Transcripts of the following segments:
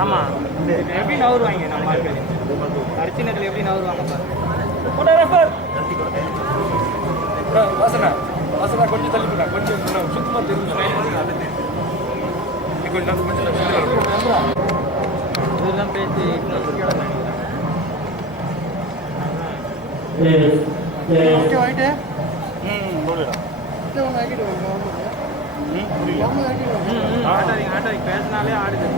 ஆமாம், எப்படி நவருவாங்க நம்ம ஆட்கள் அரிசி நேரத்தில் எப்படி நவருவாங்க ஃபோட்டோகிராஃபர் வாசனா வாசனா கொஞ்சம் தள்ளி போட்டா கொஞ்சம் சுத்தமாக தெரிஞ்சு இதெல்லாம் பேசி ஆட்டாரி பேசினாலே ஆடுது.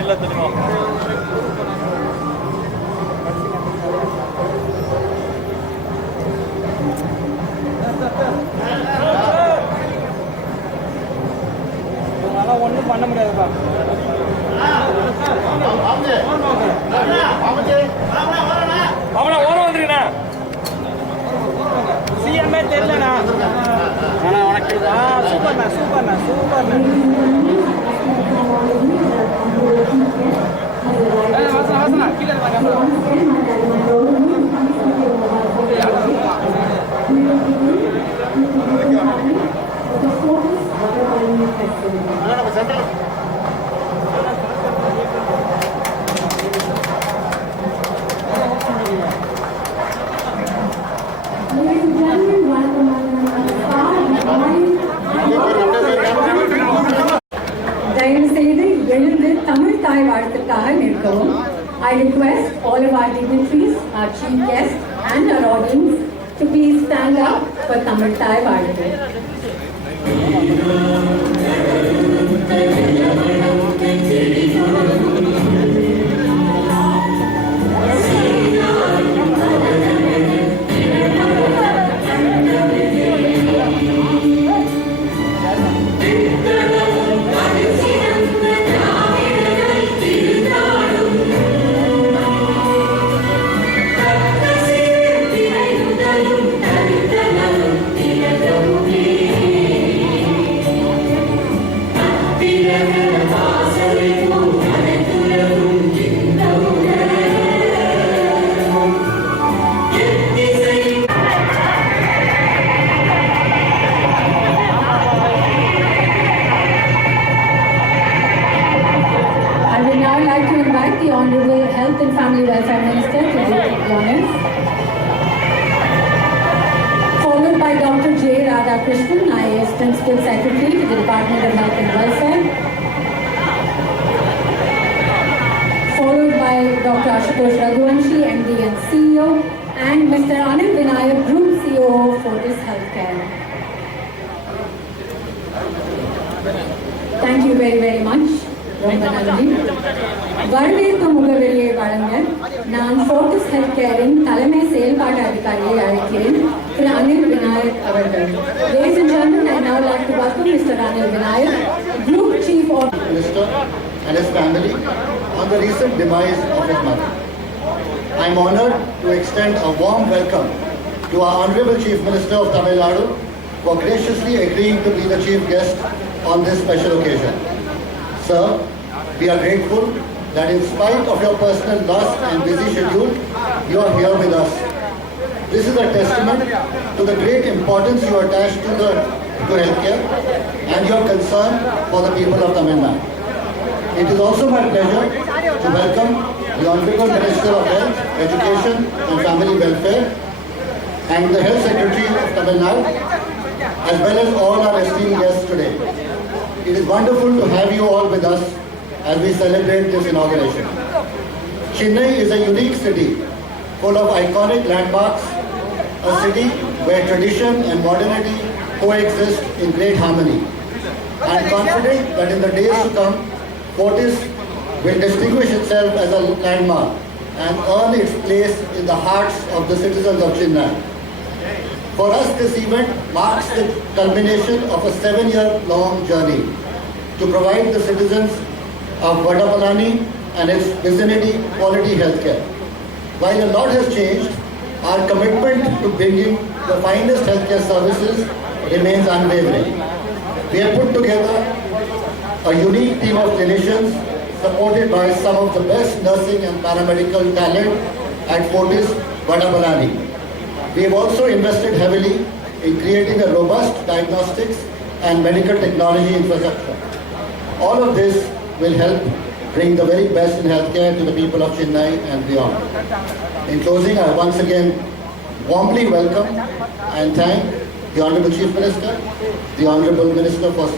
இல்லை தெரியுமா அதெல்லாம் ஒன்றும் பண்ண முடியாதுப்பா. அவனா ஓரம் வந்துருக்கண்ணா சிஎம்ஏ தெரியலண்ணா. ஆனால் உனக்கு சூப்பர்ண்ணா சூப்பர்ண்ணா சூப்பர்ண்ணா. வாசனா வாசனா கீழே தயவு செய்து எழுந்து தமிழ் தாய் வாழ்த்துக்காக நிற்கவும். I request all of our dignitaries, our chief guests and our audience to please stand up for Tamil Thai வாழ்த்து. The Honorable Health and Family Welfare Minister to take the honors, followed by Dr. J. Radhakrishnan, IAS Principal Secretary to the Department of Health and Welfare, followed by Dr. Ashutosh Raghuvanshi, MD and CEO, and Mr. Anil Vinayak, Group CEO of Fortis Healthcare. Thank you very, very much. ரொம்ப நன்றி. வரவேற்பு முகவரியை வழங்க நான் Fortis health கேரின் தலைமை செயல்பாட்டு அதிகாரியை அழைக்கிறேன், திரு அனில் விநாயக் அவர்கள். Ladies and gentlemen, I now like to welcome Mr. Anil Vinayak, Group Chief of Minister and his family on the recent demise of his mother. I am honoured to extend a warm welcome to our Honourable Chief Minister of Tamil Nadu for graciously agreeing to be the chief guest on this special occasion. Sir, we are grateful that in spite of your personal loss and busy schedule, you are here with us. This is a testament to the great importance you attach to healthcare and your concern for the people of Tamil Nadu. It is also my pleasure to welcome the Honorable Minister of Health, Education and Family Welfare, and the Health Secretary of Tamil Nadu, as well as all our esteemed guests today. It is wonderful to have you all with us as we celebrate this inauguration. Chennai is a unique city full of iconic landmarks, a city where tradition and modernity coexist in great harmony. I am confident that in the days to come, Fortis will distinguish itself as a landmark and earn its place in the hearts of the citizens of Chennai. For us, this event marks the culmination of a 7-year-long journey to provide the citizens of Vadapalani and its vicinity quality healthcare. While a lot has changed, our commitment to bringing the finest healthcare services remains unwavering. We have put together a unique team of clinicians supported by some of the best nursing and paramedical talent at Fortis Vadapalani. We have also invested heavily in creating a robust diagnostics and medical technology infrastructure. All of this will help bring the very best in healthcare to the people of Chennai and beyond. In closing, I once again warmly welcome and thank the Honorable Chief Minister, the Honorable Minister for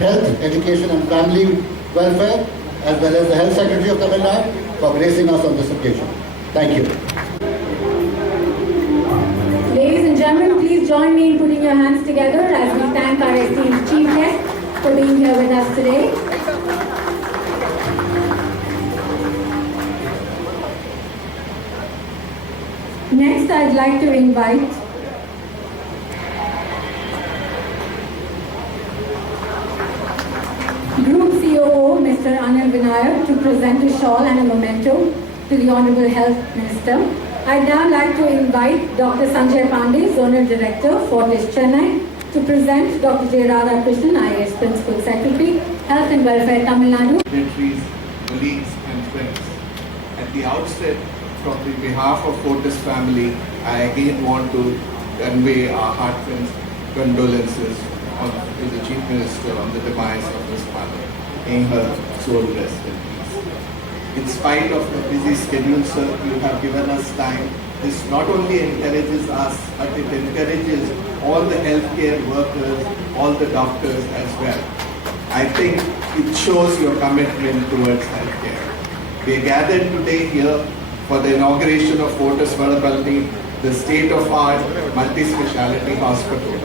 Health, Education and Family Welfare, as well as the Health Secretary of Tamil Nadu for gracing us on this occasion. Thank you. Ladies and gentlemen, please join me in putting your hands together as we thank our esteemed chief guest for being here with us today. Next, I'd like to invite Group COO, Mr. Anil Vinayak, to present a shawl and a memento to the Honorable Health Minister. I'd now like to invite Dr. Sanjay Pandey, Zonal Director, Fortis Chennai, to present Dr. J. Radhakrishnan, IAS Principal Secretary, Health and Welfare, Tamil Nadu. Secretaries, colleagues and friends. At the outset, from the behalf of Fortis family, I again want to convey our heartfelt condolences to the Chief Minister on the demise of Ms. mother. May her soul rest in peace. In spite of the busy schedule, sir, you have given us time. This not only encourages us, but it encourages all the healthcare workers, all the doctors as well. I think it shows your commitment towards healthcare. We are gathered today here for the inauguration of Fortis Vadapalani, the state-of-art multi-speciality hospital.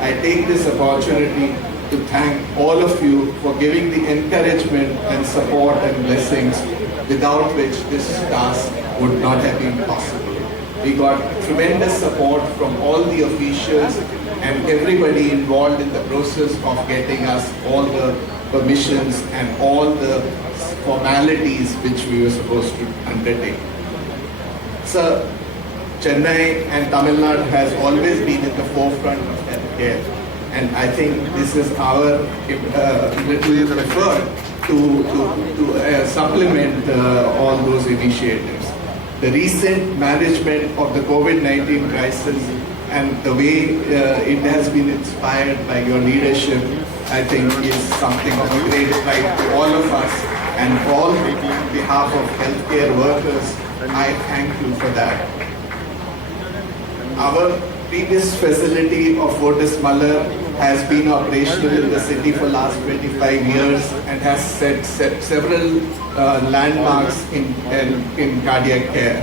I take this opportunity to thank all of you for giving the encouragement and support and blessings without which this task would not have been possible. We got tremendous support from all the officials and everybody involved in the process of getting us all the permissions and all the formalities which we were supposed to undertake. Sir, Chennai and Tamil Nadu has always been at the forefront of healthcare, and I think this is our little effort to supplement all those initiatives. The recent management of the COVID-19 crisis and the way it has been inspired by your leadership, I think is something of a great pride to all of us, and all on behalf of healthcare workers, I thank you for that. Our previous facility of Fortis Malar has been operational in the city for last 25 years and has set several landmarks in cardiac care.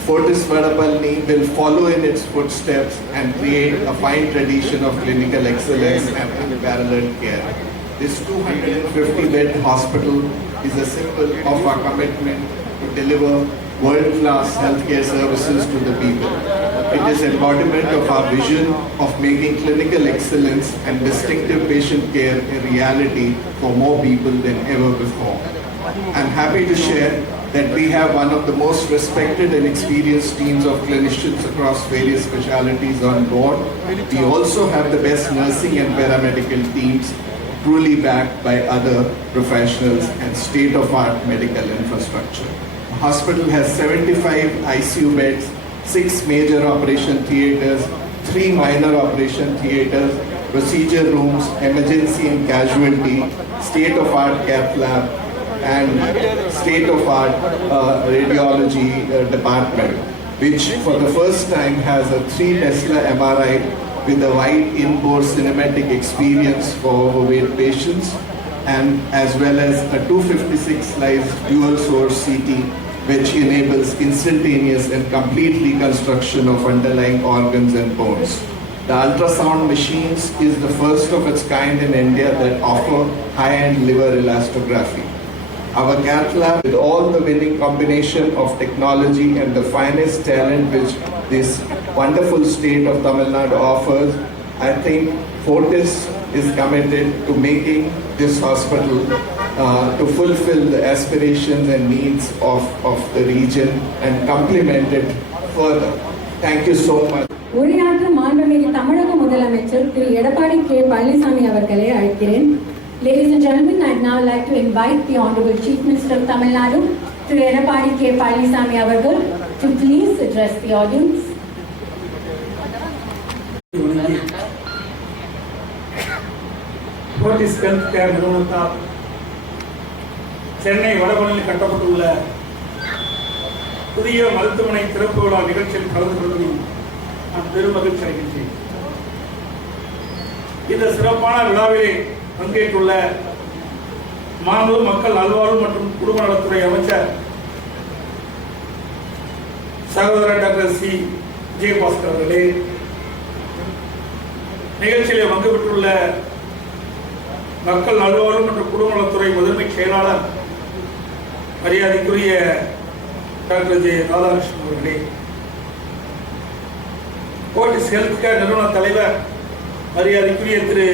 Fortis Vadapalani will follow in its footsteps and create a fine tradition of clinical excellence and unparalleled care. This 250-bed hospital is a symbol of our commitment to deliver world-class healthcare services to the people. It is embodiment of our vision of making clinical excellence and distinctive patient care a reality for more people than ever before. I'm happy to share that we have one of the most respected and experienced teams of clinicians across various specialties on board. We also have the best nursing and paramedical teams, truly backed by other professionals and state-of-art medical infrastructure. The hospital has 75 ICU beds, 6 major operation theatres, 3 minor operation theatres, procedure rooms, emergency and casualty, state-of-art cath lab, and state-of-art radiology department, which for the first time has a 3 Tesla MRI with a wide inboard cinematic experience for overweight patients, and as well as a 256 slice dual source CT, which enables instantaneous and complete reconstruction of underlying organs and bones. The ultrasound machines is the first of its kind in India that offer high-end liver elastography. Our cath lab, with all the winning combination of technology and the finest talent which this wonderful state of Tamil Nadu offers, I think Fortis is committed to making this hospital to fulfill the aspirations and needs of the region and complement it further. Thank you so much. உரையாற்ற மாண்புமிகு தமிழக முதலமைச்சர் திரு Edappadi K Palaniswami அவர்களை அழைக்கிறேன். Ladies and gentlemen, I'd now like to invite the Honorable Chief Minister of Tamil Nadu, Thiru Edappadi K. Palanisamy avargal, to please address the audience. Fortis Healthcare நிறுவனத்தால் சென்னை வடபழனியில் கட்டப்பட்டுள்ள புதிய மருத்துவமனை திறப்பு விழா நிகழ்ச்சியில் கலந்து கொள்வதில் நான் பெரும் மகிழ்ச்சி அடைகின்றேன். இந்த சிறப்பான விழாவிலே பங்கேற்றுள்ள மாண்பு மக்கள் நல்வாழ்வு மற்றும் குடும்ப நலத்துறை அமைச்சர் சகோதரர் டாக்டர் சி விஜயபாஸ்கர் அவர்களே, நிகழ்ச்சியிலே பங்கு பெற்றுள்ள மக்கள் நல்வாழ்வு மற்றும் குடும்ப நலத்துறை முதன்மை செயலாளர் மரியாதைக்குரிய டாக்டர் ஜே ராதாகிருஷ்ணன் அவர்களே, Fortis Healthcare நிறுவன தலைவர் மரியாதைக்குரிய திரு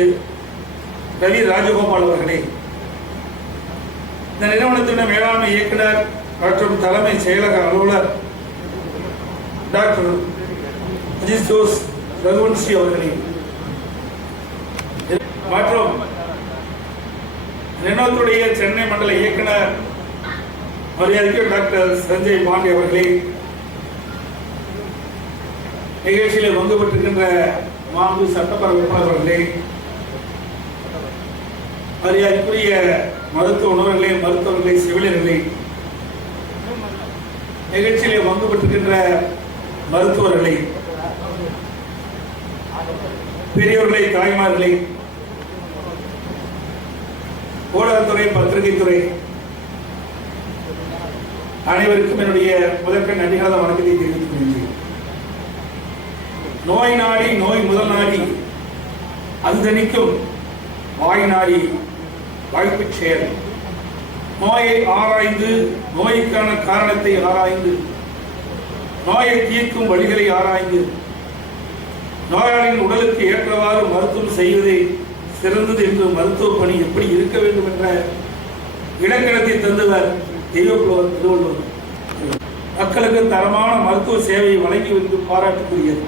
ரவி ராஜகோபால் அவர்களே, இந்த நிறுவனத்தின் மேலாண்மை இயக்குனர் மற்றும் தலைமை செயலக அலுவலர் டாக்டர் அஜித் ஜோஸ் ரகுவன்சி அவர்களே, மற்றும் நிறுவனத்துடைய சென்னை மண்டல இயக்குனர் மரியாதைக்குரிய டாக்டர் சஞ்சய் பாண்டே அவர்களே, நிகழ்ச்சியில் பங்கு பெற்றிருக்கின்ற மாண்பு சட்டப்பேரவை உறுப்பினர் அவர்களே, மரியாதைக்குரிய மருத்துவ உணவர்களே, மருத்துவர்களே, செவிலியர்களே, நிகழ்ச்சியிலே பங்கு பெற்றிருக்கின்ற மருத்துவர்களே, பெரியவர்களே, தாய்மார்களே, ஊடகத்துறை, பத்திரிகைத்துறை அனைவருக்கும் என்னுடைய முதற்கண் நன்றிகாத வணக்கத்தை தெரிவித்துக் கொள்கிறேன். நோய் நாடி நோய் முதல் நாடி அந்தனிக்கும் வாய் நாடி வாய்ப்பு செயல். நோயை ஆராய்ந்து நோய்க்கான காரணத்தை ஆராய்ந்து நோயை தீர்க்கும் வழிகளை ஆராய்ந்து நோயாளியின் உடலுக்கு ஏற்றவாறு மருத்துவம் செய்வதே சிறந்தது என்று மருத்துவ பணி எப்படி இருக்க வேண்டும் என்ற இலக்கணத்தை தந்தவர் தெய்வப்புலவர் திருவள்ளுவர். மக்களுக்கு தரமான மருத்துவ சேவையை வழங்கி வந்து பாராட்டுக்குரியது.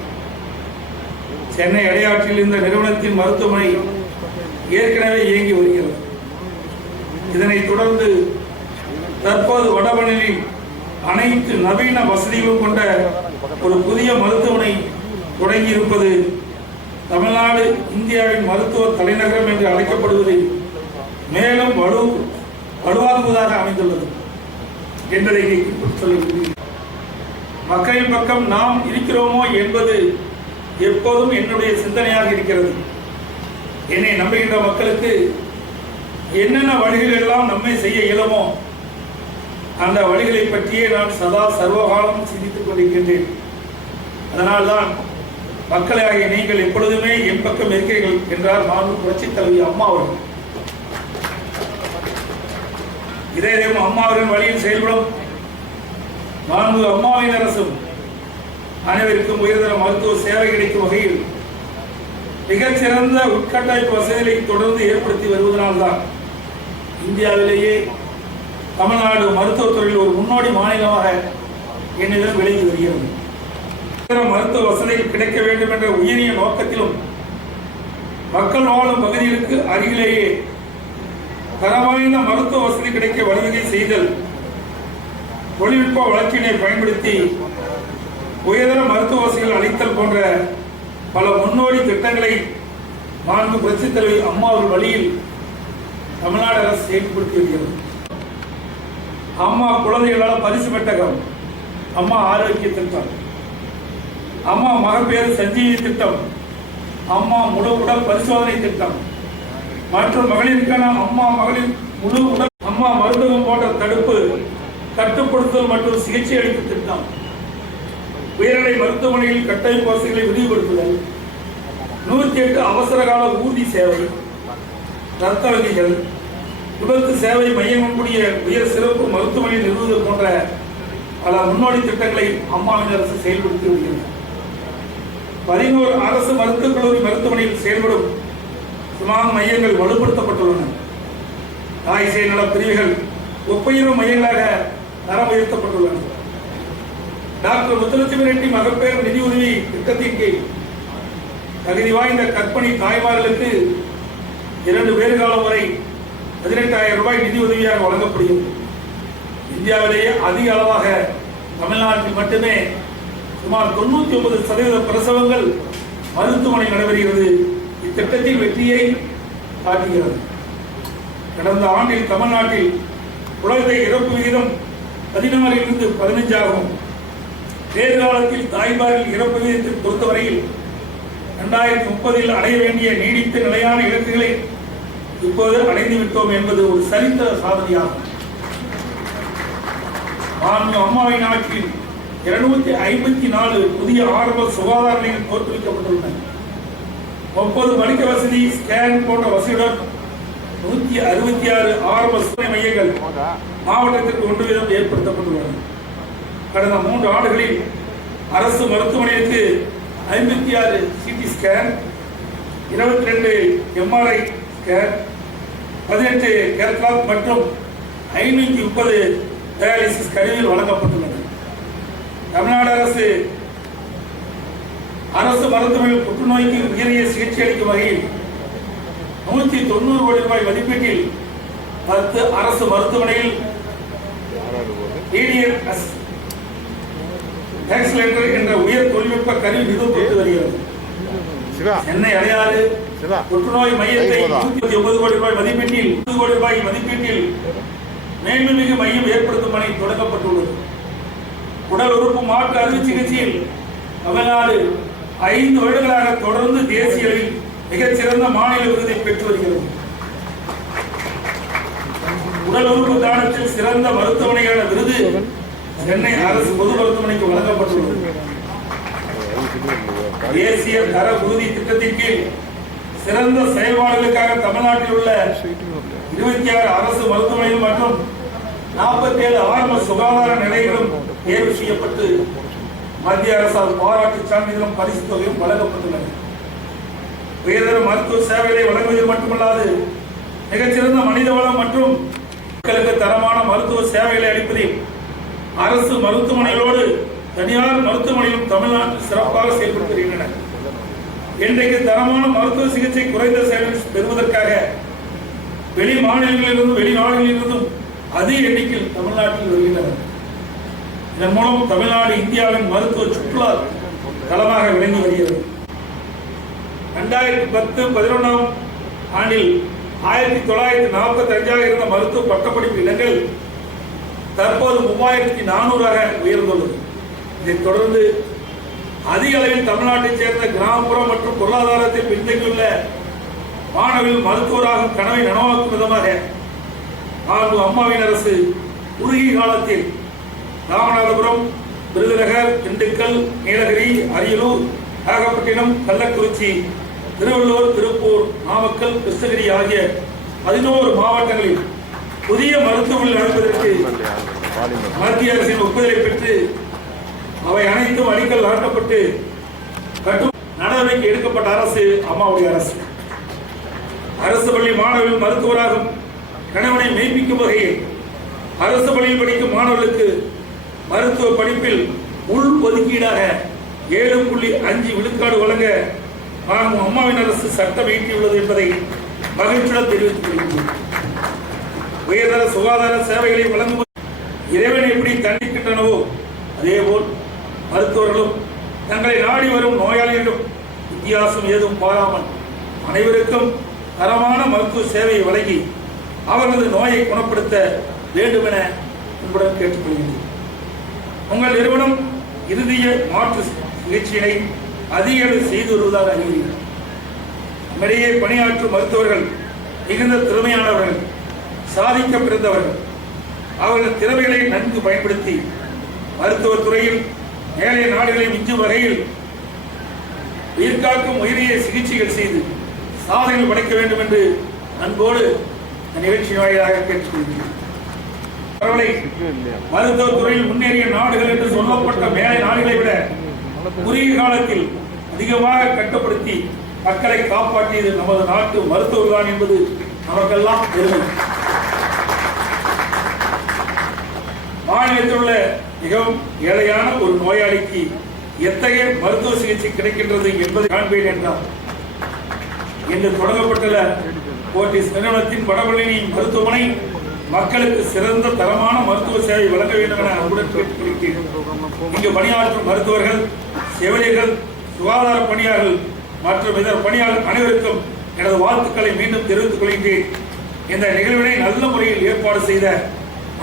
சென்னை அடையாற்றில் இந்த நிறுவனத்தின் மருத்துவமனை ஏற்கனவே இயங்கி வருகிறது. இதனைத் தொடர்ந்து தற்போது வடபழனியில் அனைத்து நவீன வசதிகளும் கொண்ட ஒரு புதிய மருத்துவமனை தொடங்கி இருப்பது தமிழ்நாடு இந்தியாவின் மருத்துவ தலைநகரம் என்று அழைக்கப்படுவது மேலும் வலுவாக்குவதாக அமைந்துள்ளது என்பதை சொல்லியிருக்கிறேன். மக்களின் பக்கம் நாம் இருக்கிறோமோ என்பது எப்போதும் என்னுடைய சிந்தனையாக இருக்கிறது. என்னை நம்புகின்ற மக்களுக்கு என்னென்ன வழிகள் எல்லாம் நம்மை செய்ய இயலுமோ அந்த வழிகளை பற்றியே நான் சதா சர்வகாலம் சிந்தித்துக் கொண்டிருக்கின்றேன். அதனால்தான் மக்களாகிய நீங்கள் எப்பொழுதுமே என் பக்கம் இருக்கிறீர்கள் என்றார் மாண்பு புரட்சித் தலைவி அம்மா அவர்கள். இதே அம்மா அவர்கள் வழியில் செயல்படும் மாண்பு அம்மாவின் அரசும் அனைவருக்கும் உயர்தர மருத்துவ சேவை கிடைக்கும் வகையில் மிகச்சிறந்த உட்கட்டமைப்பு வசதிகளை தொடர்ந்து ஏற்படுத்தி வருவதனால்தான் இந்தியாவிலேயே தமிழ்நாடு மருத்துவத்துறையில் ஒரு முன்னோடி மாநிலமாக என்னிடம் விளங்கி வருகிறது. மருத்துவ வசதிகள் கிடைக்க வேண்டும் என்ற உயரிய நோக்கத்திலும் மக்கள் வாழும் பகுதிகளுக்கு அருகிலேயே தரவாய்ந்த மருத்துவ வசதி கிடைக்க வழிவகை செய்தல், தொழில்நுட்ப வளர்ச்சியினை பயன்படுத்தி உயர்தர மருத்துவ வசதிகள் அளித்தல் போன்ற பல முன்னோடி திட்டங்களை மாண்பு புரட்சித் தலைவி அம்மா அவர்கள் வழியில் தமிழ்நாடு அரசு செயல்படுத்தி வருகிறது. அம்மா குழந்தைகளால் பரிசு பெட்டகம், அம்மா ஆரோக்கிய திட்டம், அம்மா மகப்பேறு சஞ்சீவி திட்டம், அம்மா முழு உடல் பரிசோதனை திட்டம் மற்றும் மகளிருக்கான அம்மா மகளிர் முழு உடல் அம்மா மருத்துவம் போன்ற தடுப்பு, கட்டுப்படுத்துதல் மற்றும் சிகிச்சை அளிக்கும் திட்டம், உயர்நிலை மருத்துவமனையில் கட்டமைப்பு வசதிகளை விரிவுபடுத்துதல், 108 அவசர கால ஊர்தி சேவை, ரத்த வங்கிகள், விபத்து சேவை மையம் கூடிய உயர் சிறப்பு மருத்துவமனை நிறுவுதல் போன்ற பல முன்னோடி திட்டங்களை அம்மாவின் அரசு செயல்படுத்தி வருகிறது. 11 அரசு மருத்துவக் கல்லூரி மருத்துவமனையில் செயல்படும் சுமார் மையங்கள் வலுப்படுத்தப்பட்டுள்ளன. தாய் சேய் நல பிரிவுகள் ஒப்புயர்வு மையங்களாக தரம் உயர்த்தப்பட்டுள்ளன. டாக்டர் முத்துலட்சுமி ரெட்டி மகப்பேறு நிதி உதவி திட்டத்தின் கீழ் தகுதி வாய்ந்த கர்ப்பிணி தாய்மார்களுக்கு 2 பேறு காலம் வரை 18,000 ரூபாய் நிதி உதவியாக வழங்கப்படுகிறது. இந்தியாவிலேயே அதிக அளவாக தமிழ்நாட்டில் மட்டுமே சுமார் 99% பிரசவங்கள் மருத்துவமனை நடைபெறுகிறது. இத்திட்டத்தின் வெற்றியை காட்டுகிறது. கடந்த ஆண்டில் தமிழ்நாட்டில் குழந்தை இறப்பு விகிதம் 14 to 15 ஆகும். தேர்காலத்தில் தாய்மாரில் இறப்பு விகிதத்தை பொறுத்தவரையில் 2030 அடைய வேண்டிய நீடித்த நிலையான இலக்குகளை இப்போது அடைந்துவிட்டோம் என்பது ஒரு சரித்திர சாதனையாகும். அம்மாவின் ஆட்சியில் 254 புதிய ஆரம்ப சுகாதார நிலையங்கள் தோற்றுவிக்கப்பட்டுள்ளன. 30 மருத்துவ வசதி, ஸ்கேன் போன்ற வசதியுடன் 166 ஆரம்ப சுகாதார மையங்கள் மாவட்டத்திற்கு 1 வீதம் ஏற்படுத்தப்பட்டுள்ளன. கடந்த 3 ஆண்டுகளில் அரசு மருத்துவமனைக்கு 56 CT scan, 22 MRI scan, 18 cath lab மற்றும் 530 டயாலிசிஸ் கருவிகள் வழங்கப்பட்டுள்ளன. தமிழ்நாடு அரசு மருத்துவமனையில் புற்றுநோய்க்கு உயரிய சிகிச்சை அளிக்கும் வகையில் 190 கோடி ரூபாய் மதிப்பீட்டில் 10 அரசு மருத்துவமனையில் ஆக்சிலரேட்டர் என்ற உயர் தொழில்நுட்ப கருவி நிறுவப்பட்டு வருகிறது. சென்னை அடையாறு புற்றுநோய் மையத்தை 109 கோடி ரூபாய் மதிப்பீட்டில் 20 கோடி ரூபாய் மதிப்பீட்டில் மேன்மிகு மையம் ஏற்படுத்தும் பணி தொடங்கப்பட்டுள்ளது. உடல் உறுப்பு மாற்று அறுவை சிகிச்சையில் தமிழ்நாடு 5 வருடங்களாக தொடர்ந்து தேசிய அளவில் மிகச்சிறந்த மாநில விருதை பெற்று வருகிறது. உடல் உறுப்பு தானத்தில் சிறந்த மருத்துவமனையான விருது சென்னை அரசு பொது மருத்துவமனைக்கு வழங்கப்பட்டுள்ளது. தேசிய தர உறுதி திட்டத்தின் கீழ் சிறந்த செயல்பாடுகளுக்காக தமிழ்நாட்டில் உள்ள 26 அரசு மருத்துவமனைகள் மற்றும் 47 ஆரம்ப சுகாதார நிலையங்களும் தேர்வு செய்யப்பட்டு மத்திய அரசால் பாராட்டு சான்றிதழும் பரிசு தொகையும் வழங்கப்பட்டுள்ளன. உயர்தர மருத்துவ சேவைகளை வழங்குவது மட்டுமல்லாது மிகச்சிறந்த மனித வளம் மற்றும் மக்களுக்கு தரமான மருத்துவ சேவைகளை அளிப்பதில் அரசு மருத்துவமனைகளோடு தனியார் மருத்துவமனைகளும் தமிழ்நாட்டில் சிறப்பாக செயல்பட்டு வருகின்றன. இன்றைக்கு தரமான மருத்துவ சிகிச்சை குறைந்த செலவில் பெறுவதற்காக வெளி மாநிலங்களிலிருந்தும் வெளிநாடுகளிலிருந்தும் அதிக எண்ணிக்கையில் தமிழ்நாட்டில் வருகின்றனர். இதன் மூலம் தமிழ்நாடு இந்தியாவின் மருத்துவ சுற்றுலா தளமாக விளங்கி வருகிறது. 2010-11 ஆண்டில் 1945 இருந்த மருத்துவ பட்டப்படிப்பு இடங்கள் தற்போது 3400 உயர்ந்துள்ளது. இதைத் தொடர்ந்து அதிக அளவில் தமிழ்நாட்டைச் சேர்ந்த கிராமப்புற மற்றும் பொருளாதாரத்தில் பின்தங்கியுள்ள மாணவர்கள் மருத்துவராகும் கனவை நனவாக்கும் விதமாக அம்மாவின் அரசு குறுகிய காலத்தில் ராமநாதபுரம், விருதுநகர், திண்டுக்கல், நீலகிரி, அரியலூர், நாகப்பட்டினம், கள்ளக்குறிச்சி, திருவள்ளூர், திருப்பூர், நாமக்கல், கிருஷ்ணகிரி ஆகிய 11 மாவட்டங்களில் புதிய மருத்துவமனைகள் நடப்பதற்கு மத்திய அரசின் ஒப்புதலை பெற்று அவை அனைத்தும் அடிக்கல் நாட்டப்பட்டு நடவடிக்கை எடுக்கப்பட்ட அரசு அம்மாவுடைய அரசு. அரசு பள்ளி மாணவர்கள் மருத்துவராகும் கணவனை மெய்ப்பிக்கும் வகையில் அரசு பள்ளியில் படிக்கும் மாணவர்களுக்கு மருத்துவ படிப்பில் உள் ஒதுக்கீடாக 7.5 விழுக்காடு வழங்க அம்மாவின் அரசு சட்டம் இயற்றியுள்ளது என்பதை மகிழ்ச்சியுடன் தெரிவித்துக் கொள்கின்றோம். உயர்தர சுகாதார சேவைகளை வழங்கும் இறைவன் எப்படி தண்டிக்கின்றனவோ அதேபோல் மருத்துவர்களும் தங்களை நாடி வரும் நோயாளிகளிடம் வித்தியாசம் ஏதும் பாராமல் அனைவருக்கும் தரமான மருத்துவ சேவையை வழங்கி அவர்களது நோயை குணப்படுத்த வேண்டும் என உங்களுடன் கேட்டுக்கொள்கிறேன். உங்கள் நிறுவனம் இருதய மாற்று சிகிச்சையினை அதிக செய்து வருவதாக அறிகிறீர்கள். நம்மிடையே பணியாற்றும் மருத்துவர்கள் மிகுந்த திறமையானவர்கள், சாதிக்க பிறந்தவர்கள். அவர்கள் திறமைகளை நன்கு பயன்படுத்தி மருத்துவத் துறையில் மேலே நாடுகளை மிஞ்சும் வகையில் உயிர்காக்கும் உயிரிய சிகிச்சைகள் செய்து சாதனைகள் படைக்க வேண்டும் என்று அன்போடு இந்த நிகழ்ச்சி வாயிலாக கேட்டுக்கொள்கிறேன். பரவலை மருத்துவத் துறையில் முன்னேறிய நாடுகள் என்று சொல்லப்பட்ட மேலை நாடுகளை விட குறுகிய காலத்தில் அதிகமாக கட்டுப்படுத்தி மக்களை காப்பாற்றியது நமது நாட்டு மருத்துவர்கள் தான் என்பது நமக்கெல்லாம் பெருமை. மாநிலத்தில் உள்ள மிகவும் ஏழையான ஒரு நோயாளிக்கு எத்தகைய மருத்துவ சிகிச்சை கிடைக்கின்றது என்பதை காண்பேன் என்றார். இன்று தொடங்கப்பட்டுள்ள போர்டிஸ் நிறுவனத்தின் வடபழனி மருத்துவமனை மக்களுக்கு சிறந்த தரமான மருத்துவ சேவை வழங்க வேண்டும் என அன்புடன் கேட்டுக்கொள்கிறேன். இங்கு பணியாற்றும் மருத்துவர்கள், செவிலியர்கள், சுகாதார பணியாளர்கள் மற்றும் இதர பணியாளர் அனைவருக்கும் எனது வாழ்த்துக்களை மீண்டும் தெரிவித்துக் கொள்கிறேன். இந்த நிகழ்வினை நல்ல முறையில் ஏற்பாடு செய்த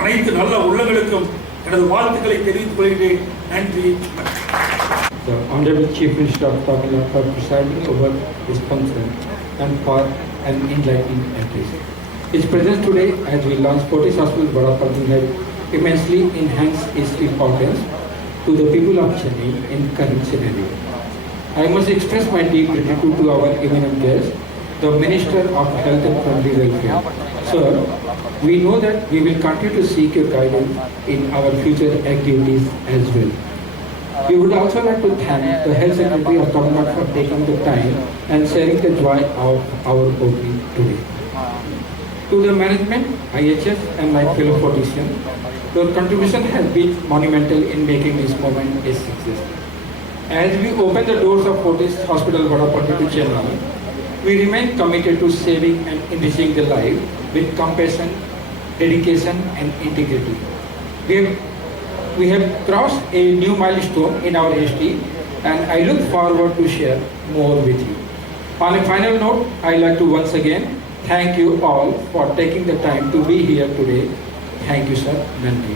அனைத்து நல்ல உள்ளங்களுக்கும் எனது வாழ்த்துக்களை தெரிவித்துக் கொள்கிறேன். நன்றி. The Honorable Chief Minister of Tamil Nadu for presiding over this function and for an enlightening address. His presence today as we launch Fortis Hospital Vadapalli has immensely enhanced its importance to the people of Chennai in current scenario. I must express my deep gratitude to our eminent guest, the Minister of Health and Family Welfare. Sir, we know that we will continue to seek your guidance in our future activities as well. We would also like to thank the Health Secretary of Tamil Nadu for taking the time and sharing the joy of our opening today. To the management, IHS and my fellow politicians, your contribution has been monumental in making this moment a success. As we open the doors of Fortis Hospital Vadapalli to Chennai, we remain committed to saving and enriching the life with compassion, dedication and integrity. We have crossed a new milestone in our history and I look forward to share more with you. On a final note, I like to once again thank you all for taking the time to be here today. Thank you, sir. Nandri.